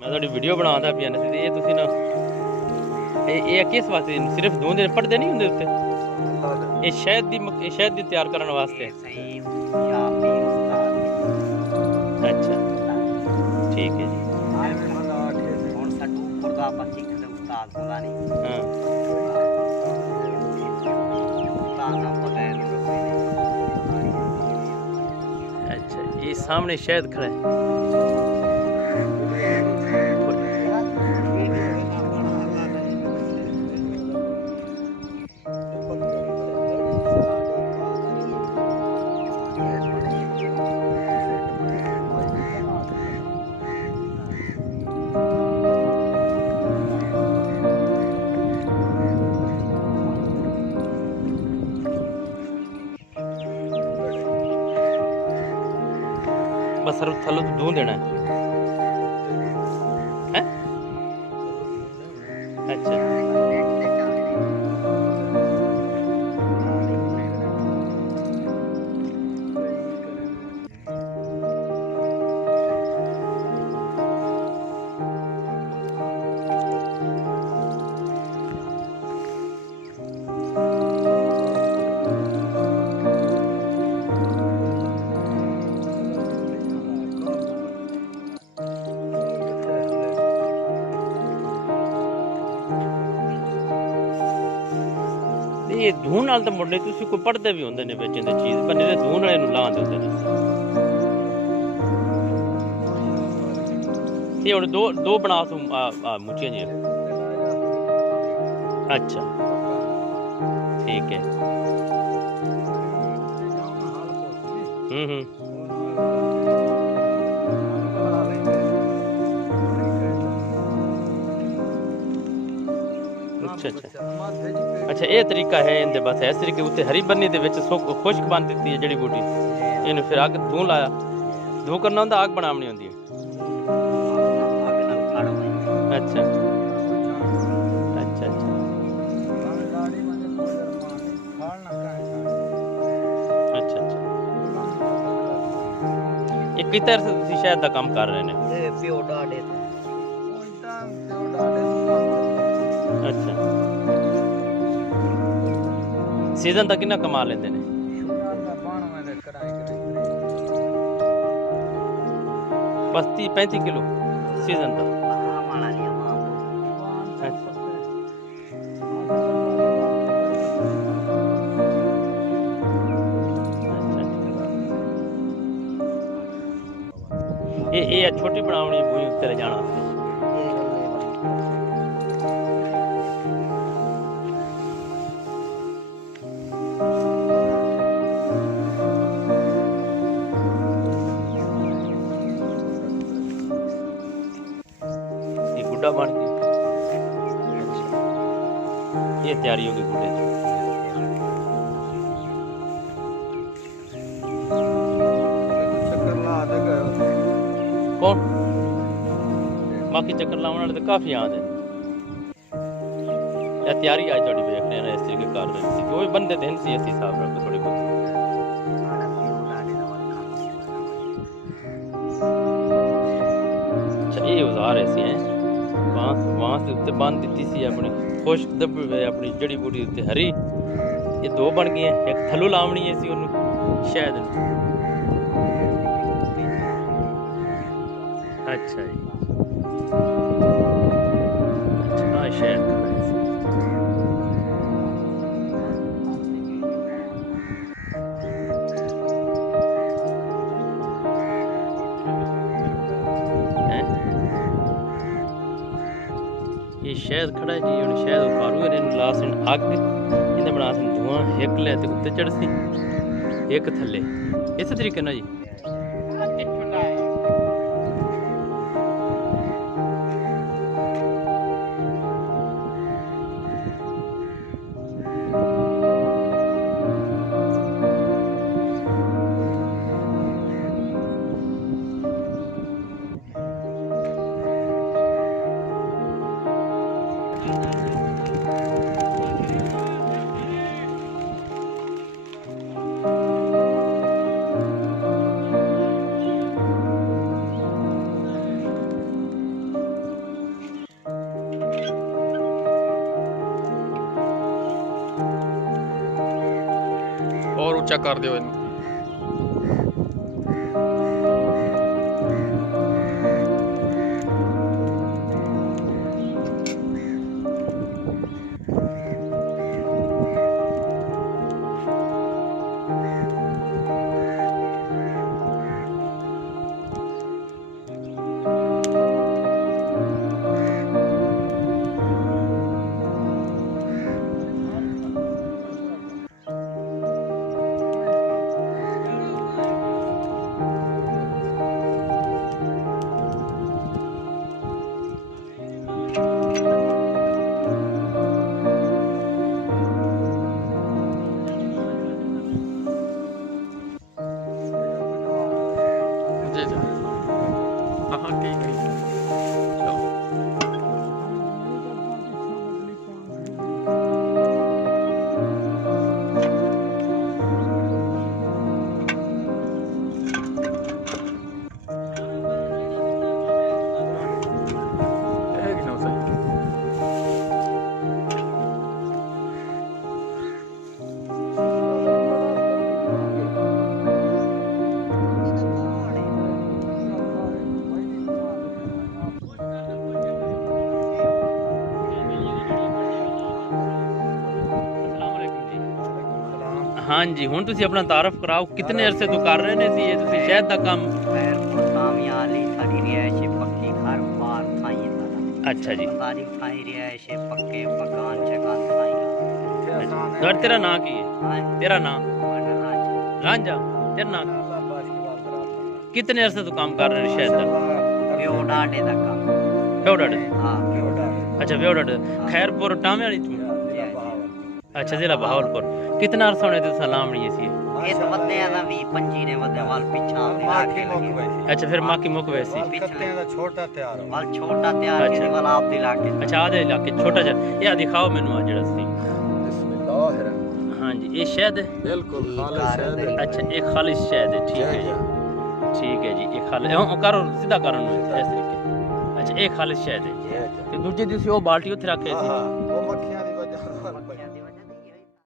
मैं थोड़ी वीडियो बनाता पिया ना ये तुसी ना ये किस वास्ते सिर्फ धुंध पड़दे नहीं हुंदे उत्ते ये शहद दी तैयार करने वास्ते सही या पीर उस्ताद अच्छा ठीक है जी ਹੁਣ ਸਾਡੂ ਉੱਪਰ ਦਾ ਆਪਾਂ ਸਿੱਖ ਦੇ ਉਸਤਾਦ ਹੁੰਦਾ ਨਹੀਂ हाँ ਉਸਤਾਦ ਦਾ ਬਗੈਰ ਕੋਈ ਨਹੀਂ अच्छा ये सामने शहद खड़ा है बस सर थल्लो तो धूं देना है अच्छा ये धून नाल तो मुंडे तुसी कोई पढ़दे भी होंदे ने विच इंदे चीज पर नेरे धून वाले नु लांदे होंदे ने ये हुण दो बना तू मुचियां जी अच्छा ठीक है अच्छा अच्छा अच्छा ये तरीका है इंदे बस इस तरीके उत्ते हरी बन्नी दे विच खुश्क बन दित्ती है जड़ी बूटी इन्हू फिर अग धूं लाया धूं करना होंदा अग बनावनी होंदी है अच्छा अच्छा अच्छा अच्छा अच्छा ये किस तरह से तुसी शहद दा काम कर रहे ने ਇਹ ਪਿਓ ਡਾਡੇ अच्छा सीजन तक कितना कमा लेते ने बस 30-35 किलो सीजन तक ਮਾਣਾ ਨਹੀਂ ਮਾਂ अच्छा ये छोटी बनावनी बुई उत्ते ले जाना गुड्डा बन गया अच्छा ये तैयारी होगी गुड्डे की कौन बाकी चक्कर लाने वाले तो काफी आते हैं या तैयारी आज थोड़ी देख रहे हैं इस तरीके कर रहे थे कोई बंदे थे इनसे ऐसी हिसाब रखो थोड़ी बहुत अच्छा ये औजार ऐसे हैं वहां से उत्ते बांध दी सी अपनी खुश्क दब अपनी जड़ी बूटी उत्ते हरी ये दो बन गई हैं एक थल्लू लावनी है सी उन्होंने शायद अच्छा जी अच्छा शायद ये शहद खड़ा है जी हुण शहद उतारू इन्हें लास अग इन्हें बना धुआं एक लै ते उत्ते चढ़सी एक थल्ले इस तरीके ना जी ਚੈੱਕ ਕਰ ਦਿਓ ਇਹਨੂੰ। जी जी हाँ ठीक है चलो। हाँ जी हुण तुसी अपना तारफ कराओ कितने अरसे तो कर रहे ने सी ये तुसी शहद दा काम खैरपुर कामियां वाली साडी रिहाइश है, पक्की घर बार थाई है सारा। अच्छा जी सारी थाई रिहाइश है, पक्के मकान शकान थाई है। घर तेरा नाम की है हाँ, तेरा नाम राजा। रांझा तेरा नाम कितने अरसे तो काम कर रहे हैं शहद दा प्यो डाडे दा काम। बेवड़ाड़े हाँ, प्यो डाडे। अच्छा बेवड़ाड़े खैरपुर टामे वाली तू अच्छा जिला बहावलपुर कितना अरसा होने तो सलाम नहीं सी ये तो बदे आ ना 20-25 ने बदे वाल पीछा दे आके लगे। अच्छा फिर माँ की मुक वैसी पिछले छोटा तैयार वाल छोटा तैयार अच्छा। के वाल आप दिला के। अच्छा आधे इलाके छोटा जा ये दिखाओ मैनू आ जड़ा सी बिस्मिल्लाह हाँ जी ये शहद है बिल्कुल खालिस शहद है। अच्छा एक खालिश शहद है ठीक है जी ठीक है जी एक खालिश करो सीधा करो इस तरीके अच्छा एक खालिश शहद है ठीक है। ਤੇ ਦੂਜੇ ਦਿਨ ਉਹ ਬਾਲਟੀ ਉੱਥੇ ਰੱਖੇ ਸੀ हाँ